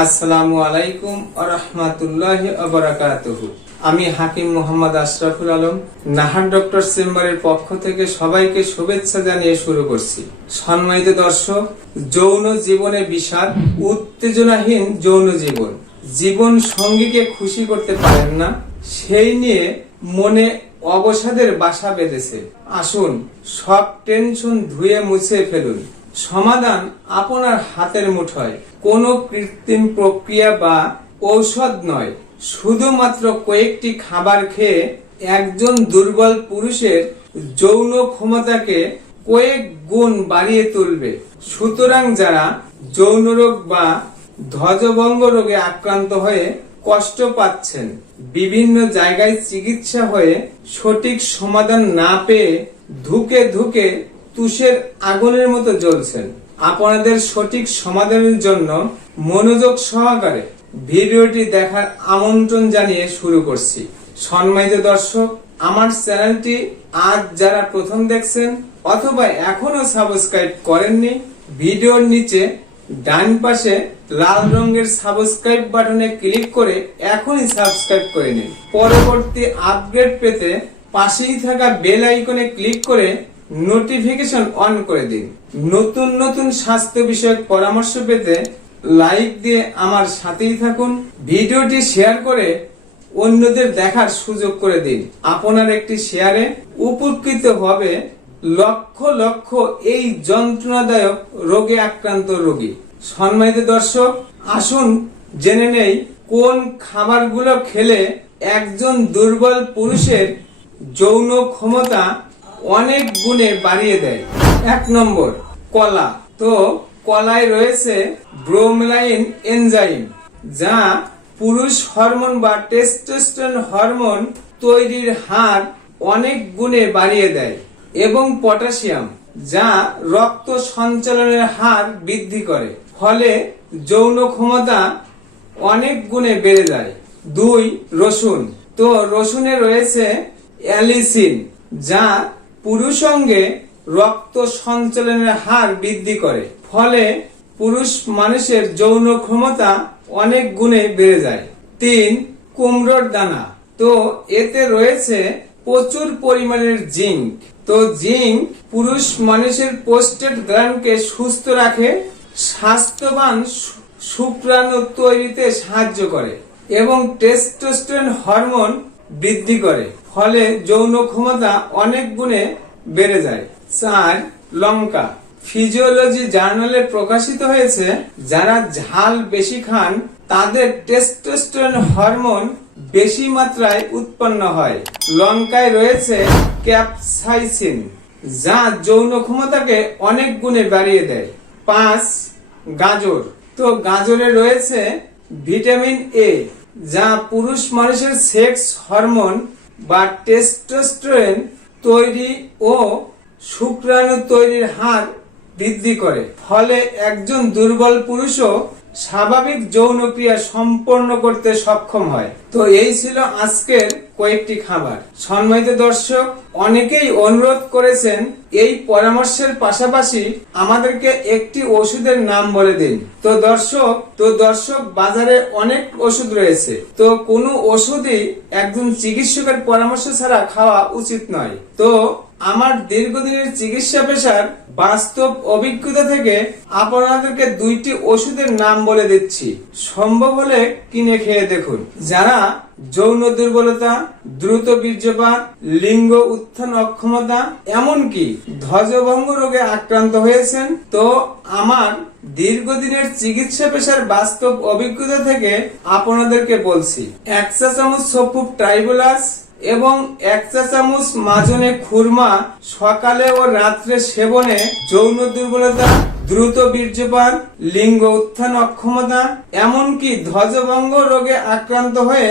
আসসালামু আলাইকুম আরহামাতুল্লাহ আবরাকাতুহু আমি হাকিম মোহাম্মদ আশরাফুল আলম, নাহার ডক্টর চেম্বারের পক্ষ থেকে সবাইকে শুভেচ্ছা জানিয়ে শুরু করছি। সম্মানিত দর্শক, যৌন জীবনে বিষাদ, উত্তেজনাহীন যৌন জীবন। জীবন সঙ্গীকে খুশি করতে পারেন না, সেই নিয়ে মনে অবসাদের বাসা বেঁধেছে। আসুন, সব টেনশন ধুয়ে মুছে ফেলুন। সমাধান আপনার হাতের মুঠোয় কোনো কৃত্রিম প্রক্রিয়া বা ঔষধ নয়। শুধুমাত্র কয়েকটি খাবার খেয়ে একজন দুর্বল পুরুষের যৌন ক্ষমতাকে কয়েক গুণ বাড়িয়ে তুলবে। সুতরাং যারা যৌন রোগ বা ধ্বজভঙ্গ রোগে আক্রান্ত হয়ে কষ্ট পাচ্ছেন, বিভিন্ন জায়গায় চিকিৎসা হয়ে সঠিক সমাধান না পেয়ে ধুকে ধুকে তুষের আগুনের মতো জ্বলছেন। আপনাদের সঠিক সমাধানের জন্য মনোযোগ সহকারে ভিডিওটি দেখার আমন্ত্রণ জানিয়ে শুরু করছি। সম্মানিত দর্শক, আমার চ্যানেলটি আজ যারা প্রথম দেখছেন অথবা এখনও সাবস্ক্রাইব করেননি, ভিডিওর নিচে ডান পাশে লাল রঙের সাবস্ক্রাইব বাটনে ক্লিক করে এখনই সাবস্ক্রাইব করে নিন। পরবর্তী আপডেট পেতে পাশেই থাকা বেল আইকনে ক্লিক করে নোটিফিকেশন অন করে দিন। নতুন নতুন স্বাস্থ্য বিষয়ক পরামর্শ পেতে লাইক দিয়ে আমার সাথেই থাকুন। ভিডিওটি শেয়ার করে অন্যদের দেখার সুযোগ করে দিন। আপনার একটি শেয়ারে উপকৃত হবে লক্ষ লক্ষ এই যন্ত্রণাদায়ক রোগে আক্রান্ত রোগী। সম্মানিত দর্শক, আসুন জেনে নেই কোন খাবারগুলো খেলে একজন দুর্বল পুরুষের যৌন ক্ষমতা অনেক গুণে বাড়িয়ে দেয়। এক নম্বর, কলা। তো, কলায় রয়েছে ব্রোমলাইন এনজাইম, যা পুরুষ হরমোন বা টেস্টোস্টেরন হরমোন তৈরির হার অনেক গুণে বাড়িয়ে দেয়, এবং পটাশিয়াম, যা রক্ত সঞ্চালনের হার বৃদ্ধি করে। ফলে যৌন ক্ষমতা অনেক গুণে বেড়ে যায়। দুই, রসুন। তো, রসুনে রয়েছে অ্যালিসিন, যা পুরুষঙ্গে রক্ত সঞ্চালনের হার বৃদ্ধি করে। ফলে পুরুষ মানুষের যৌন ক্ষমতা অনেক গুণে বেড়ে যায়। তিন, কুমড়োর দানা। তো এতে রয়েছে প্রচুর পরিমাণের জিঙ্ক। তো জিঙ্ক পুরুষ মানুষের পোস্টেড গ্ল্যান্ডকে সুস্থ রাখে, স্বাস্থ্যবান শুক্রাণু তৈরিতে সাহায্য করে এবং টেস্টোস্টেরন হরমোন বৃদ্ধি করে। ফলে যৌন ক্ষমতা অনেক গুণে বেড়ে যায়। চার লঙ্কা। ফিজিওলজি জার্নালে প্রকাশিত হয়েছে, যারা ঝাল বেশি খান, তাদের টেস্টোস্টেরন হরমোন বেশি মাত্রায় উৎপন্ন হয়। লঙ্কায় রয়েছে ক্যাপসাইসিন যা যৌন ক্ষমতাকে অনেক গুণে বাড়িয়ে দেয়। পাঁচ, গাজর। তো গাজরে রয়েছে ভিটামিন এ যা পুরুষ মানুষের সেক্স হরমোন বা টেস্টোস্টেরন তৈরি ও শুক্রাণু তৈরির হার বৃদ্ধি করে। ফলে একজন দুর্বল পুরুষও স্বাভাবিক যৌন ক্রিয়া সম্পন্ন করতে সক্ষম হয়। তো এই ছিল আজকের কয়েকটি খাবার। সম্মানিত দর্শক, অনেকেই অনুরোধ করেছেন এই পরামর্শের পাশাপাশি আমাদেরকে একটি ওষুধের নাম বলে দিন। তো দর্শক তো দর্শক, বাজারে অনেক ওষুধ রয়েছে। তো কোনো ওষুধই একজন চিকিৎসকের পরামর্শ ছাড়া খাওয়া উচিত নয়। তো আমার দীর্ঘদিনের চিকিৎসা পেশার বাস্তব অভিজ্ঞতা থেকে আপনাদেরকে দুইটি ওষুধের নাম বলে দিচ্ছি। সম্ভব হলে কিনে খেয়ে দেখুন। যারা যৌন দুর্বলতা, দ্রুত বীর্যপাত, লিঙ্গ উত্থান অক্ষমতা, এমনকি ধ্বজভঙ্গ রোগে আক্রান্ত হয়েছেন, তো আমার দীর্ঘদিনের চিকিৎসা পেশার বাস্তব অভিজ্ঞতা থেকে আপনাদেরকে বলছি, এক চামচ সফুক ট্রাইবোলাস এবং এক চা চামচ মাজনে খুরমা সকালে ও রাত্রে সেবনে যৌন দুর্বলতা, দ্রুত বীর্যপান, লিঙ্গ উত্থান অক্ষমতা, এমনকি ধ্বজভঙ্গ রোগে আক্রান্ত হয়ে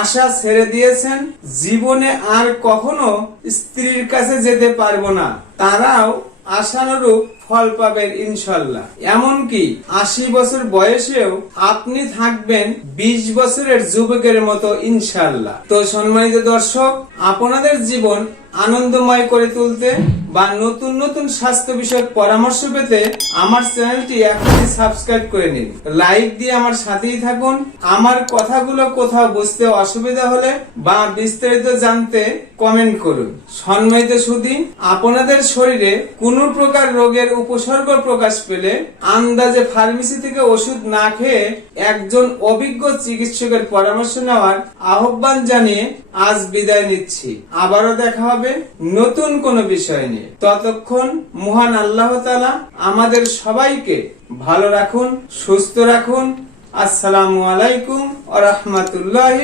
আশা ছেড়ে দিয়েছেন জীবনে আর কখনো স্ত্রীর কাছে যেতে পারব না। তারাও আশানুরূপ ফল পাবেন ইনশাল্লাহ। এমনকি আশি বছর বয়সেও আপনি থাকবেন বিশ বছরের যুবকের মতো ইনশাল্লাহ। তো সম্মানিত দর্শক, আপনাদের জীবন আনন্দময় করে তুলতে বা নতুন নতুন স্বাস্থ্য বিষয়ক পরামর্শ পেতে আমার চ্যানেলটি এখনই সাবস্ক্রাইব করে নিন। লাইক দিয়ে আমার সাথেই থাকুন। আমার কথাগুলো কোথাও বুঝতে অসুবিধা হলে বা বিস্তারিত জানতে কমেন্ট করুন। সম্মানিত সুধী, আপনাদের শরীরে কোনো প্রকার রোগের উপসর্গ প্রকাশ পেলে আন্দাজে ফার্মেসি থেকে ওষুধ না খেয়ে একজন অভিজ্ঞ চিকিৎসকের পরামর্শ নেওয়ার আহ্বান জানিয়ে আজ বিদায় নিচ্ছি। আবারও দেখা হবে নতুন কোনো বিষয় নিয়ে। ততক্ষণ মহান আল্লাহ তাআলা আমাদের সবাইকে ভালো রাখুন সুস্থ রাখুন। আসসালামু আলাইকুম আ রহমতুল্লাহ